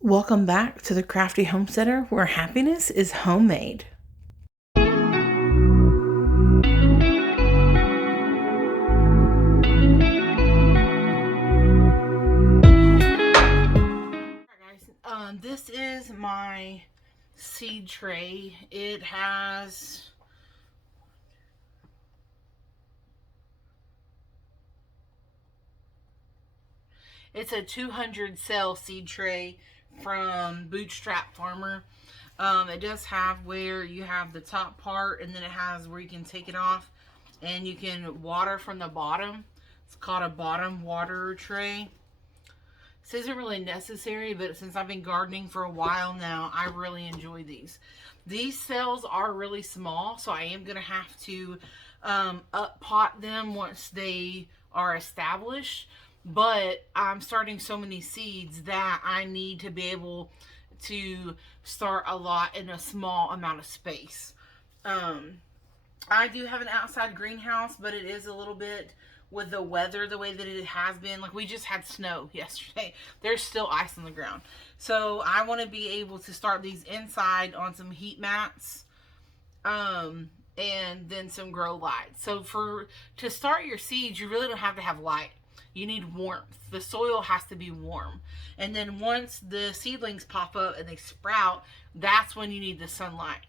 Welcome back to the Crafty Homesteader, where happiness is homemade. Alright guys, this is my seed tray. It's a 200 cell seed tray from Bootstrap Farmer. It does have where you have the top part, and then it has where you can take it off and you can water from the bottom. It's called a bottom water tray. This isn't really necessary, but since I've been gardening for a while now, I really enjoy these. These cells are really small, so I am going to have to up pot them once they are established. But I'm starting so many seeds that I need to be able to start a lot in a small amount of space. I do have an outside greenhouse, but it is a little bit, with the weather the way that it has been. Like, we just had snow yesterday. There's still ice on the ground. So I want to be able to start these inside on some heat mats. And then some grow lights. So to start your seeds, you really don't have to have light. You need warmth. The soil has to be warm. And then once the seedlings pop up and they sprout, that's when you need the sunlight.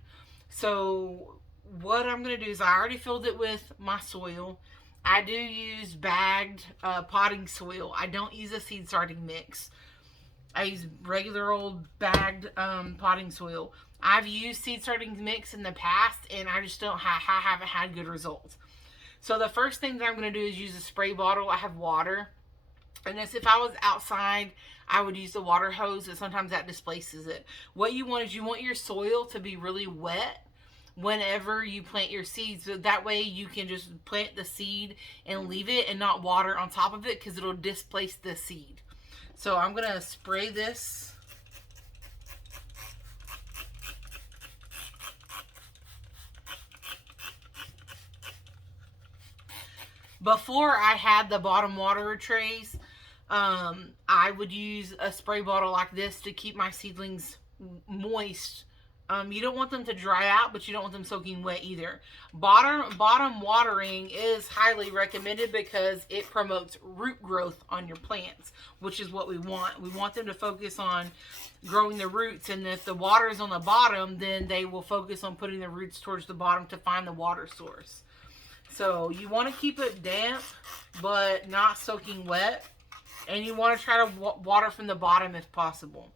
So what I'm going to do is, I already filled it with my soil. I do use bagged potting soil. I don't use a seed starting mix. I use regular old bagged potting soil. I've used seed starting mix in the past, and I just I haven't had good results. So the first thing that I'm going to do is use a spray bottle. I have water. And if I was outside, I would use the water hose, and sometimes that displaces it. What you want is, you want your soil to be really wet whenever you plant your seeds. So that way you can just plant the seed and leave it and not water on top of it, because it'll displace the seed. So I'm going to spray this. Before I had the bottom water trays, I would use a spray bottle like this to keep my seedlings moist. You don't want them to dry out, but you don't want them soaking wet either. Bottom watering is highly recommended because it promotes root growth on your plants, which is what we want. We want them to focus on growing the roots, and if the water is on the bottom, then they will focus on putting the roots towards the bottom to find the water source. So you want to keep it damp, but not soaking wet. And you want to try to water from the bottom if possible.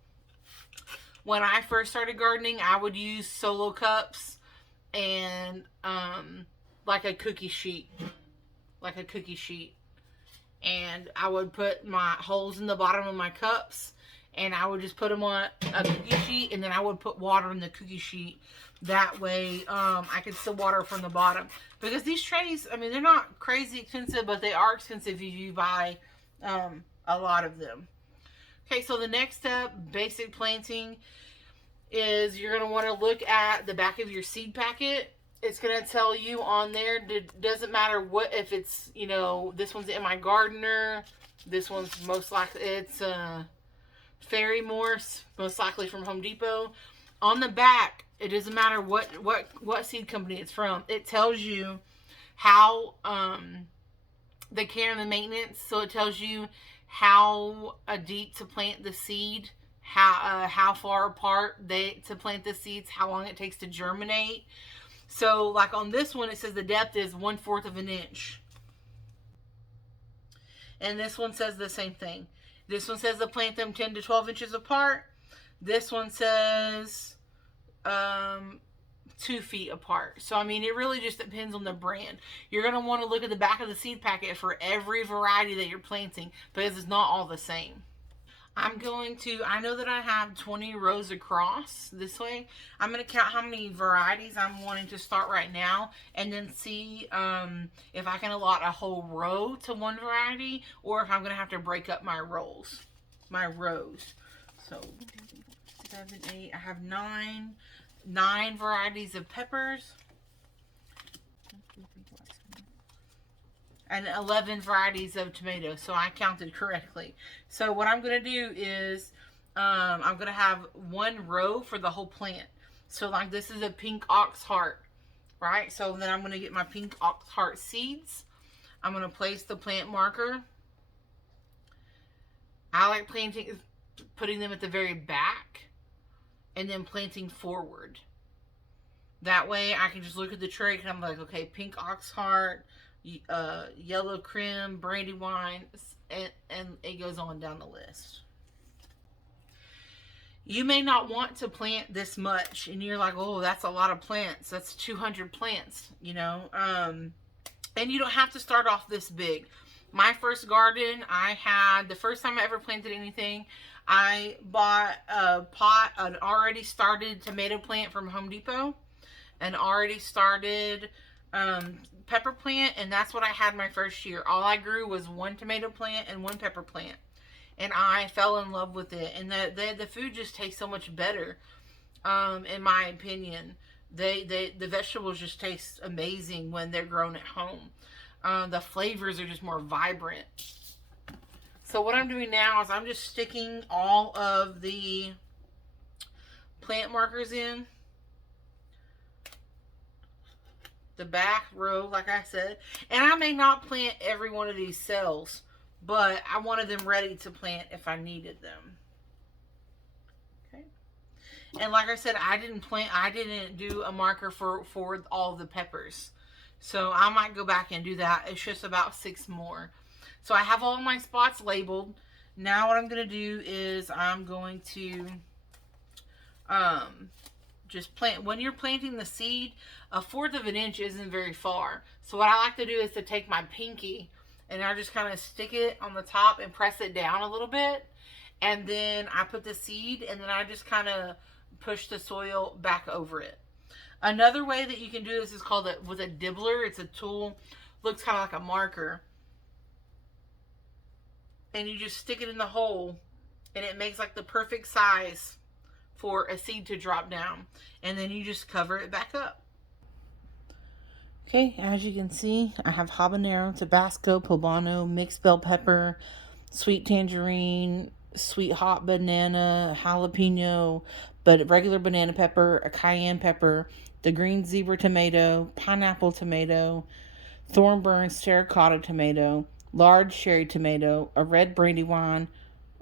When I first started gardening, I would use solo cups and like a cookie sheet. And I would put my holes in the bottom of my cups, and I would just put them on a cookie sheet, and then I would put water in the cookie sheet. That way I could still water from the bottom. Because these trays, I mean, they're not crazy expensive, but they are expensive if you buy a lot of them. Okay, so the next step, basic planting, is you're going to want to look at the back of your seed packet. It's going to tell you on there, doesn't matter what, if it's, you know, this one's in my gardener, this one's most likely, it's Fairy Morse, most likely from Home Depot. On the back, it doesn't matter what seed company it's from. It tells you how the care and the maintenance. So it tells you how deep to plant the seed, how far apart to plant the seeds, how long it takes to germinate. So like on this one, it says the depth is 1/4 of an inch. And this one says the same thing. This one says to plant them 10 to 12 inches apart. This one says 2 feet apart. So, I mean, it really just depends on the brand. You're going to want to look at the back of the seed packet for every variety that you're planting, because it's not all the same. I know that I have 20 rows across this way. I'm going to count how many varieties I'm wanting to start right now, and then see if I can allot a whole row to one variety, or if I'm going to have to break up my rows. So, 7, 8, I have 9 varieties of peppers. And 11 varieties of tomatoes, so I counted correctly. So what I'm going to do is I'm going to have one row for the whole plant. So like this is a pink ox heart, right? So then I'm going to get my pink ox heart seeds. I'm going to place the plant marker. I like putting them at the very back and then planting forward. That way I can just look at the tray and I'm like, okay, pink ox heart, yellow creme, brandywine, and it goes on down the list. You may not want to plant this much, and you're like, oh, that's a lot of plants. That's 200 plants, you know. And you don't have to start off this big. My first garden, the first time I ever planted anything, I bought a pot, an already started tomato plant from Home Depot, an already started pepper plant, and that's what I had my first year. All I grew was one tomato plant and one pepper plant. And I fell in love with it. And the food just tastes so much better, in my opinion. The vegetables just taste amazing when they're grown at home. The flavors are just more vibrant. So what I'm doing now is I'm just sticking all of the plant markers in the back row, like I said. And I may not plant every one of these cells, but I wanted them ready to plant if I needed them. Okay. And like I said, I didn't do a marker for all the peppers. So I might go back and do that. It's just about 6 more. So I have all my spots labeled. Now what I'm going to do is I'm going to just plant. When you're planting the seed, 1/4 of an inch isn't very far. So what I like to do is to take my pinky and I just kind of stick it on the top and press it down a little bit. And then I put the seed and then I just kind of push the soil back over it. Another way that you can do this is called with a dibbler. It's a tool, looks kind of like a marker. And you just stick it in the hole and it makes like the perfect size for a seed to drop down. And then you just cover it back up. Okay, as you can see, I have habanero, Tabasco, poblano, mixed bell pepper, sweet tangerine, sweet hot banana, jalapeno, but regular banana pepper, a cayenne pepper, the green zebra tomato, pineapple tomato, Thornburns terracotta tomato, large cherry tomato, a red brandywine,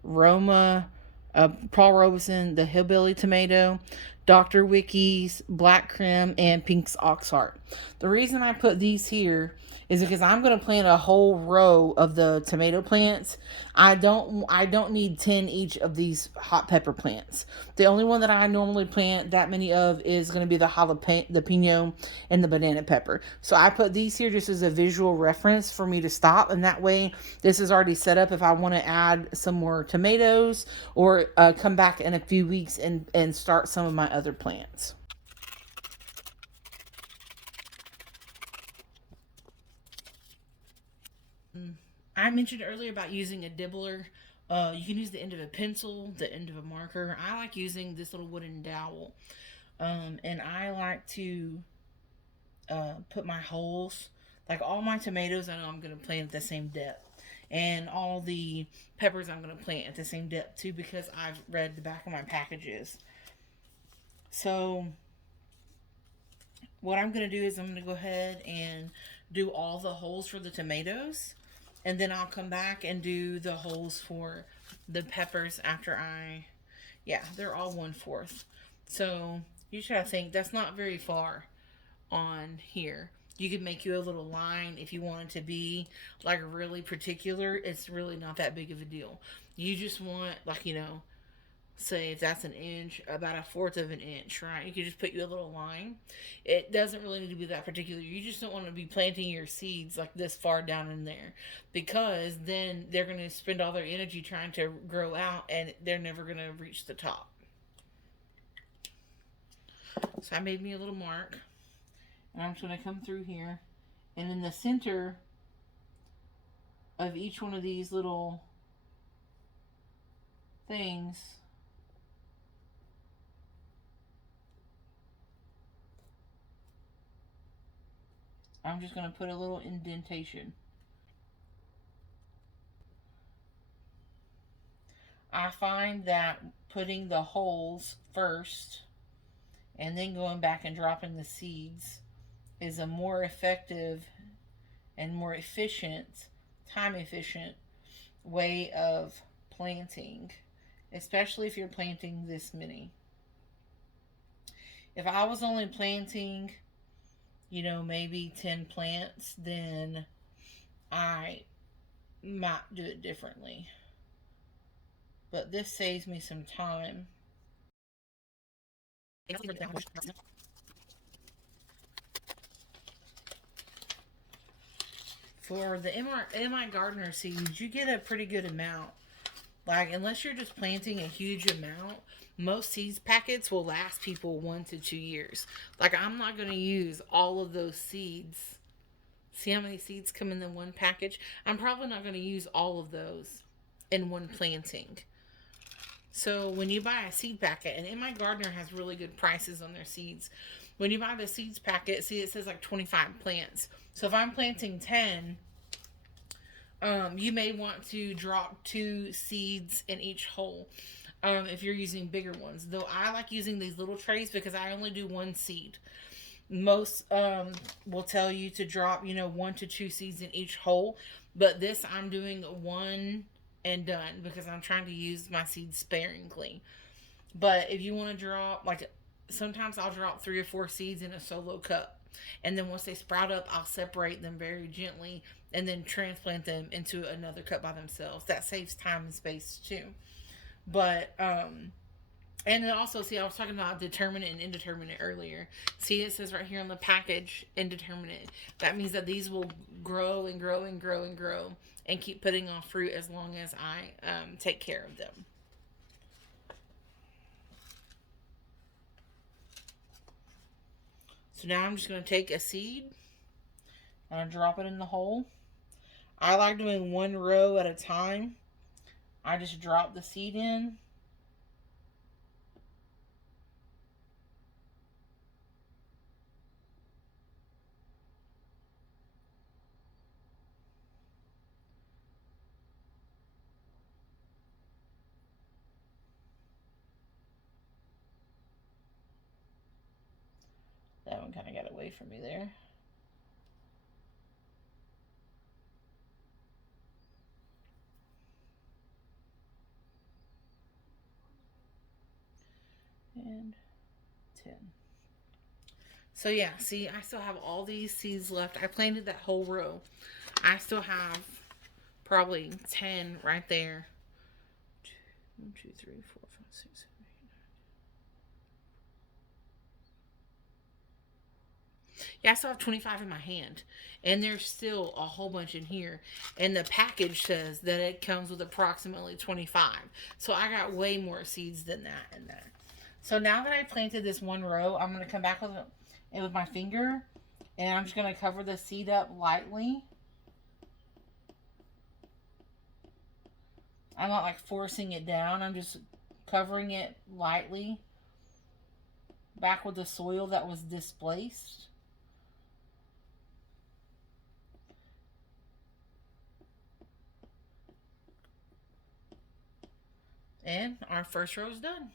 Roma, Paul Robeson, the hillbilly tomato, Dr. Wickey's black creme, and Pink's oxheart. The reason I put these here is because I'm going to plant a whole row of the tomato plants. I don't need 10 each of these hot pepper plants. The only one that I normally plant that many of is going to be the jalapeno and the banana pepper. So I put these here just as a visual reference for me to stop, and that way this is already set up if I want to add some more tomatoes or come back in a few weeks and start some of my other plants. I mentioned earlier about using a dibbler. You can use the end of a pencil, the end of a marker. I like using this little wooden dowel. And I like to put my holes, like all my tomatoes, I know I'm going to plant at the same depth. And all the peppers I'm going to plant at the same depth too, because I've read the back of my packages. So what I'm going to do is I'm going to go ahead and do all the holes for the tomatoes. And then I'll come back and do the holes for the peppers after they're all 1/4. So you try to think that's not very far on here. You could make you a little line if you want it to be like really particular. It's really not that big of a deal. You just want, like, say if that's an inch, about 1/4 of an inch, right? You can just put you a little line. It doesn't really need to be that particular. You just don't want to be planting your seeds like this far down in there, because then they're going to spend all their energy trying to grow out and they're never going to reach the top. So I made me a little mark, and I'm just going to come through here, and in the center of each one of these little things, I'm just going to put a little indentation. I find that putting the holes first and then going back and dropping the seeds is a more effective and more efficient, time efficient way of planting, especially if you're planting this many. If I was only planting, maybe 10 plants, then I might do it differently. But this saves me some time. For the MI Gardener seeds, you get a pretty good amount. Like, unless you're just planting a huge amount, most seeds packets will last people 1 to 2 years. Like, I'm not going to use all of those seeds. See how many seeds come in the one package? I'm probably not going to use all of those in one planting. So when you buy a seed packet, and MI Gardener has really good prices on their seeds. When you buy the seeds packet, see, it says like 25 plants. So if I'm planting 10, you may want to drop 2 seeds in each hole. If you're using bigger ones, though I like using these little trays because I only do 1 seed. Most will tell you to drop 1 to 2 seeds in each hole, but this I'm doing 1 and done because I'm trying to use my seeds sparingly. But if you want to drop, like, sometimes I'll drop 3 or 4 seeds in a solo cup, and then once they sprout up, I'll separate them very gently and then transplant them into another cup by themselves. That saves time and space too. But and then also, see, I was talking about determinate and indeterminate earlier. See, it says right here on the package, indeterminate. That means that these will grow and grow and grow and grow and keep putting off fruit as long as I take care of them. So now I'm just going to take a seed and drop it in the hole. I like doing 1 row at a time. I just drop the seed in. That one kind of got away from me there. And 10. So yeah, see, I still have all these seeds left. I planted that whole row. I still have probably 10 right there. 1, 2, 3, 4, 5, 6, 7, 8, 9. Yeah, I still have 25 in my hand. And there's still a whole bunch in here. And the package says that it comes with approximately 25. So I got way more seeds than that in there. So now that I planted this 1 row, I'm going to come back with it with my finger. And I'm just going to cover the seed up lightly. I'm not like forcing it down. I'm just covering it lightly back with the soil that was displaced. And our first row is done.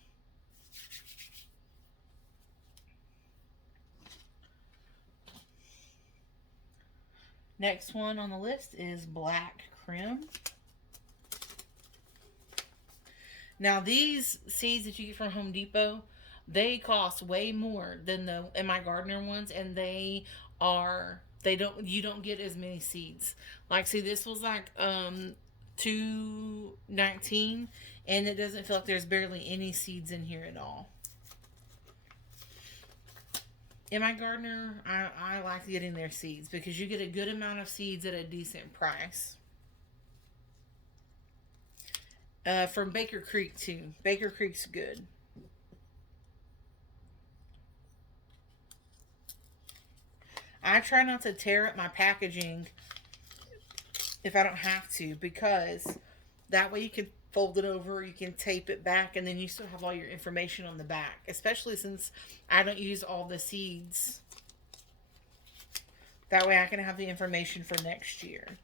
Next one on the list is black creme. Now these seeds that you get from Home Depot, they cost way more than the MI Gardener ones, and you don't get as many seeds. Like, see, this was like $2.19, and it doesn't feel like there's barely any seeds in here at all. MI Gardener, I like getting their seeds because you get a good amount of seeds at a decent price. From Baker Creek too. Baker Creek's good. I try not to tear up my packaging if I don't have to, because that way you can fold it over, you can tape it back, and then you still have all your information on the back, especially since I don't use all the seeds. That way I can have the information for next year.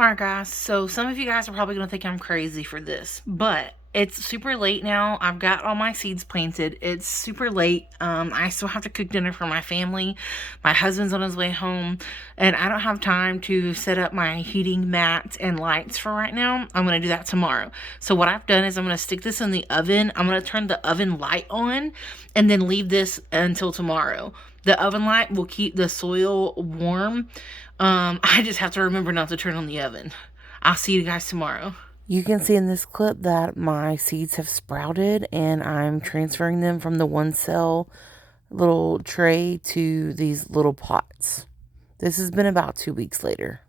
Alright guys, so some of you guys are probably going to think I'm crazy for this, but it's super late now. I've got all my seeds planted. It's super late. I still have to cook dinner for my family. My husband's on his way home, and I don't have time to set up my heating mats and lights for right now. I'm going to do that tomorrow. So what I've done is I'm going to stick this in the oven. I'm going to turn the oven light on and then leave this until tomorrow. The oven light will keep the soil warm. I just have to remember not to turn on the oven. I'll see you guys tomorrow. You can see in this clip that my seeds have sprouted, and I'm transferring them from the 1 cell little tray to these little pots. This has been about 2 weeks later.